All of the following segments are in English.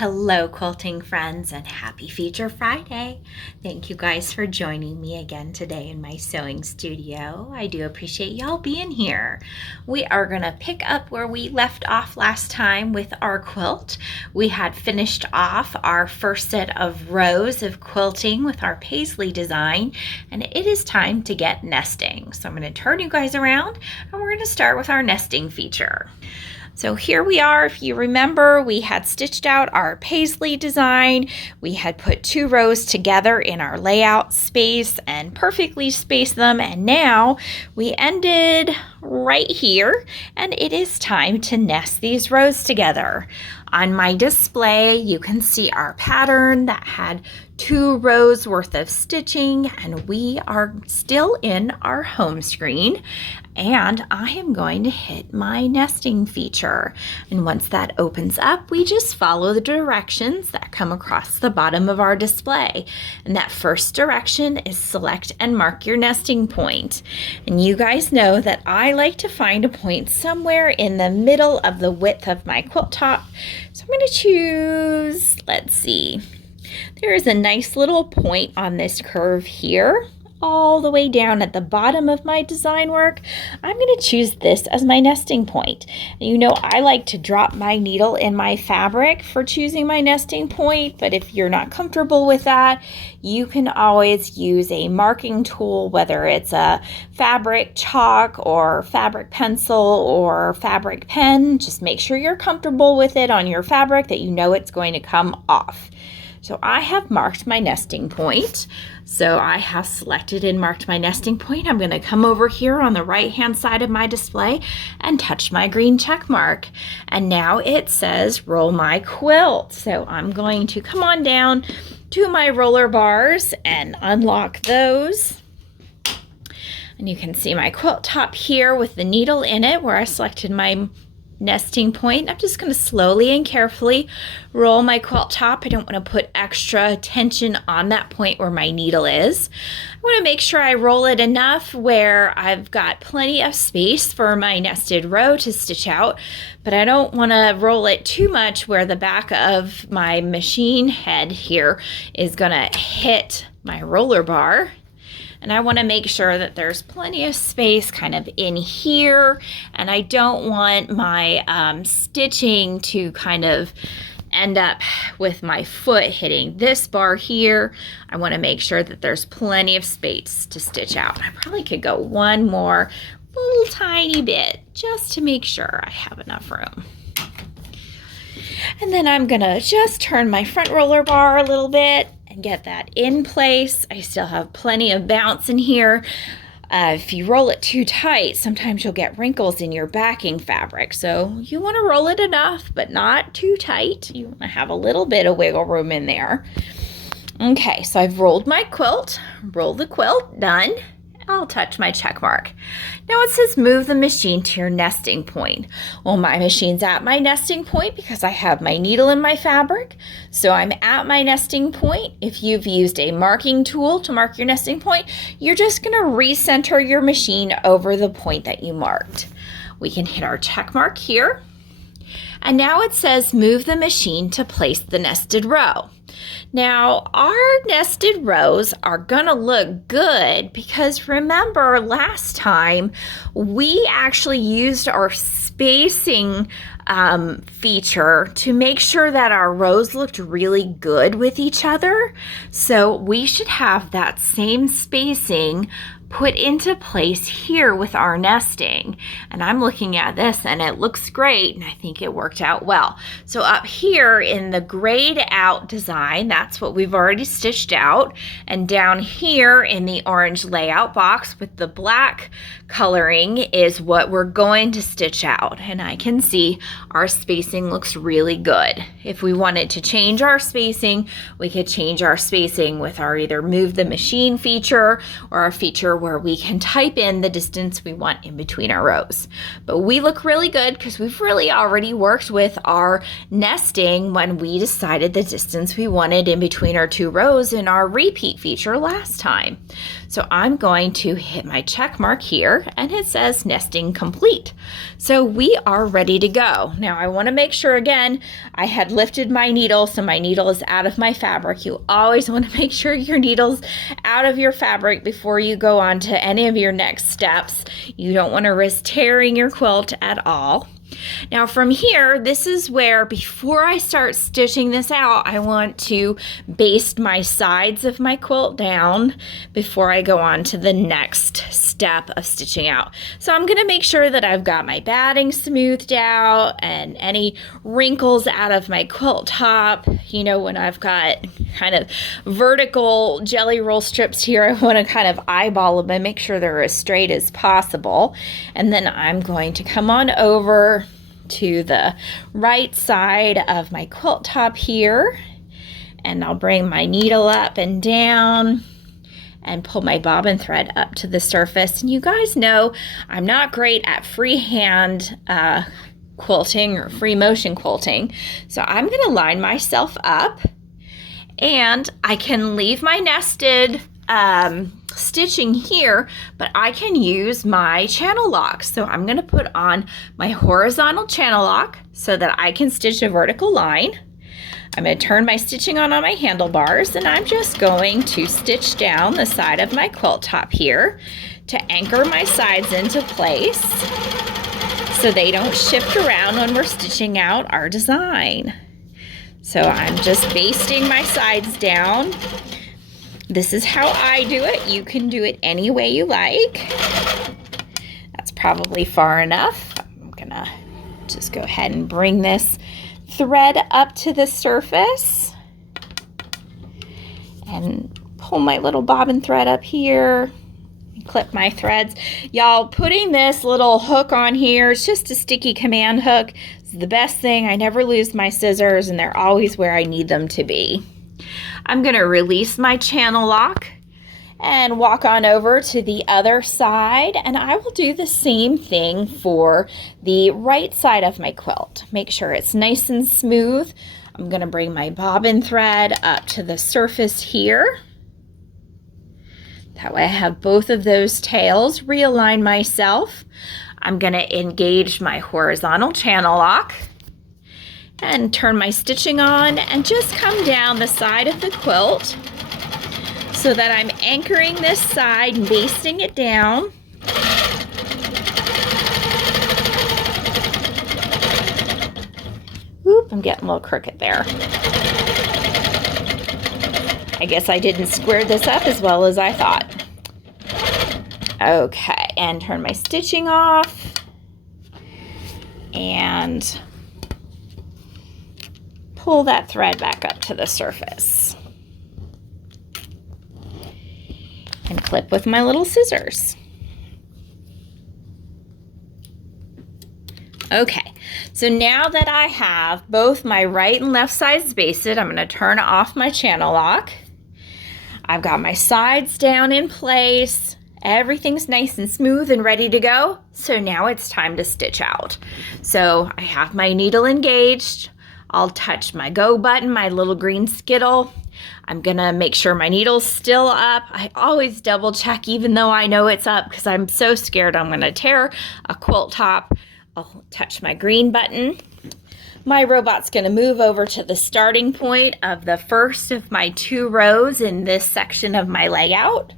hello, quilting friends, and happy Feature Friday. Thank you guys for joining me again today in my sewing studio. I do appreciate y'all being here. We are going to pick up where we left off last time with our quilt. We had finished off our first set of rows of quilting with our paisley design, and it is time to get nesting. So I'm going to turn you guys around, and we're going to start with our nesting feature. So here we are. If you remember, we had stitched out our paisley design. We had put 2 rows together in our layout space and perfectly spaced them. And now we ended right here, and it is time to nest these rows together. On my display, you can see our pattern that had 2 rows worth of stitching, and we are still in our home screen, and I am going to hit my nesting feature. And once that opens up, we just follow the directions that come across the bottom of our display. And that first direction is select and mark your nesting point. And you guys know that I like to find a point somewhere in the middle of the width of my quilt top. So I'm going to choose, let's see, there is a nice little point on this curve here, all the way down at the bottom of my design work. I'm going to choose this as my nesting point. And you know, I like to drop my needle in my fabric for choosing my nesting point, but if you're not comfortable with that, you can always use a marking tool, whether it's a fabric chalk or fabric pencil or fabric pen. Just make sure you're comfortable with it on your fabric, that you know it's going to come off. So I have marked my nesting point. So I have selected and marked my nesting point. I'm going to come over here on the right hand side of my display and touch my green check mark. And now it says roll my quilt. So I'm going to come on down to my roller bars and unlock those. And you can see my quilt top here with the needle in it where I selected my nesting point. I'm just going to slowly and carefully roll my quilt top. I don't want to put extra tension on that point where my needle is. I want to make sure I roll it enough where I've got plenty of space for my nested row to stitch out, but I don't want to roll it too much where the back of my machine head here is going to hit my roller bar. And I want to make sure that there's plenty of space kind of in here, and I don't want my stitching to kind of end up with my foot hitting this bar here. I want to make sure that there's plenty of space to stitch out. I probably could go one more little tiny bit just to make sure I have enough room. And then I'm gonna just turn my front roller bar a little bit and get that in place. I still have plenty of bounce in here. If you roll it too tight, sometimes you'll get wrinkles in your backing fabric. So you want to roll it enough, but not too tight. You want to have a little bit of wiggle room in there. Okay, so I've rolled my quilt, roll the quilt, done. I'll touch my check mark. Now it says move the machine to your nesting point. Well, my machine's at my nesting point because I have my needle in my fabric. So I'm at my nesting point. If you've used a marking tool to mark your nesting point, you're just going to recenter your machine over the point that you marked. We can hit our check mark here. And now it says move the machine to place the nested row. Now, our nested rows are going to look good because remember last time we actually used our spacing feature to make sure that our rows looked really good with each other. So we should have that same spacing put into place here with our nesting. And I'm looking at this and it looks great, and I think it worked out well. So up here in the grayed out design, that's what we've already stitched out. And down here in the orange layout box with the black coloring is what we're going to stitch out. And I can see our spacing looks really good. If we wanted to change our spacing, we could change our spacing with our either move the machine feature or our feature where we can type in the distance we want in between our rows. But we look really good because we've really already worked with our nesting when we decided the distance we wanted in between our 2 rows in our repeat feature last time. So I'm going to hit my check mark here and it says nesting complete. So we are ready to go. Now I want to make sure again, I had lifted my needle so my needle is out of my fabric. You always want to make sure your needle's out of your fabric before you go on to any of your next steps. You don't want to risk tearing your quilt at all. Now from here, this is where before I start stitching this out, I want to baste my sides of my quilt down before I go on to the next step of stitching out. So I'm going to make sure that I've got my batting smoothed out and any wrinkles out of my quilt top. You know, when I've got kind of vertical jelly roll strips here, I want to kind of eyeball them and make sure they're as straight as possible. And then I'm going to come on over to the right side of my quilt top here, and I'll bring my needle up and down and pull my bobbin thread up to the surface. And you guys know I'm not great at freehand quilting or free motion quilting, so I'm going to line myself up, and I can leave my nested stitching here, but I can use my channel lock. So I'm going to put on my horizontal channel lock so that I can stitch a vertical line. I'm going to turn my stitching on my handlebars, and I'm just going to stitch down the side of my quilt top here to anchor my sides into place so they don't shift around when we're stitching out our design. So I'm just basting my sides down. This is how I do it. You can do it any way you like. That's probably far enough. I'm gonna just go ahead and bring this thread up to the surface and pull my little bobbin thread up here and clip my threads. Y'all, putting this little hook on here, it's just a sticky command hook. It's the best thing. I never lose my scissors, and they're always where I need them to be. I'm going to release my channel lock and walk on over to the other side, and I will do the same thing for the right side of my quilt. Make sure it's nice and smooth. I'm going to bring my bobbin thread up to the surface here. That way I have both of those tails. Realign myself. I'm going to engage my horizontal channel lock and turn my stitching on and just come down the side of the quilt so that I'm anchoring this side and basting it down. Oop, I'm getting a little crooked there. I guess I didn't square this up as well as I thought. Okay, and turn my stitching off and pull that thread back up to the surface and clip with my little scissors. Okay, so now that I have both my right and left sides basted, I'm going to turn off my channel lock. I've got my sides down in place. Everything's nice and smooth and ready to go. So now it's time to stitch out. So I have my needle engaged. I'll touch my go button, my little green skittle. I'm gonna make sure my needle's still up. I always double check even though I know it's up because I'm so scared I'm gonna tear a quilt top. I'll touch my green button. My robot's gonna move over to the starting point of the first of my 2 rows in this section of my layout.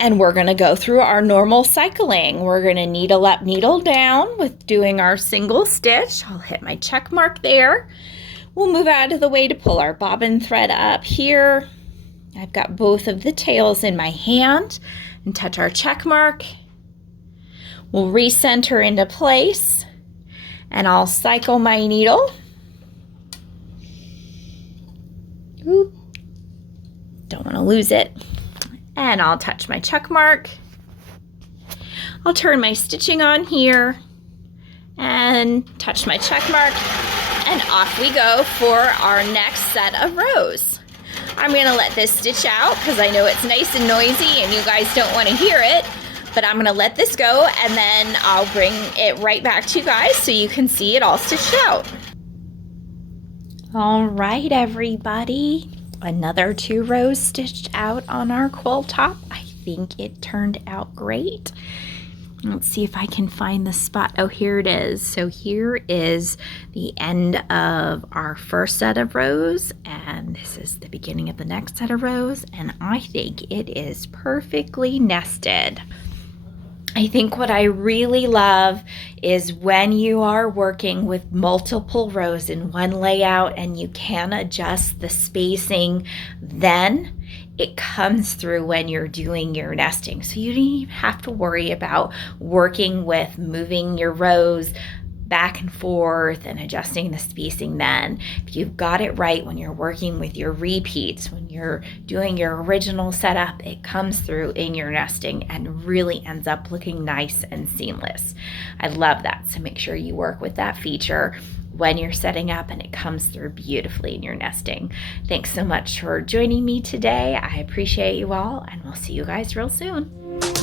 And we're going to go through our normal cycling. We're going to needle up, needle down with doing our single stitch. I'll hit my check mark there. We'll move out of the way to pull our bobbin thread up here. I've got both of the tails in my hand and touch our check mark. We'll recenter into place and I'll cycle my needle. Oop. Don't want to lose it. And I'll touch my check mark. I'll turn my stitching on here and touch my check mark, and off we go for our next set of rows. I'm gonna let this stitch out because I know it's nice and noisy and you guys don't want to hear it, but I'm gonna let this go and then I'll bring it right back to you guys so you can see it all stitched out. All right, everybody, another 2 rows stitched out on our quilt top. I think it turned out great. Let's see if I can find the spot. Oh, here it is. So here is the end of our first set of rows, and this is the beginning of the next set of rows, and I think it is perfectly nested. I think what I really love is when you are working with multiple rows in one layout and you can adjust the spacing, then it comes through when you're doing your nesting. So you don't even have to worry about working with moving your rows back and forth and adjusting the spacing then. If you've got it right when you're working with your repeats, when you're doing your original setup, it comes through in your nesting and really ends up looking nice and seamless. I love that. So make sure you work with that feature when you're setting up and it comes through beautifully in your nesting. Thanks so much for joining me today. I appreciate you all and we'll see you guys real soon.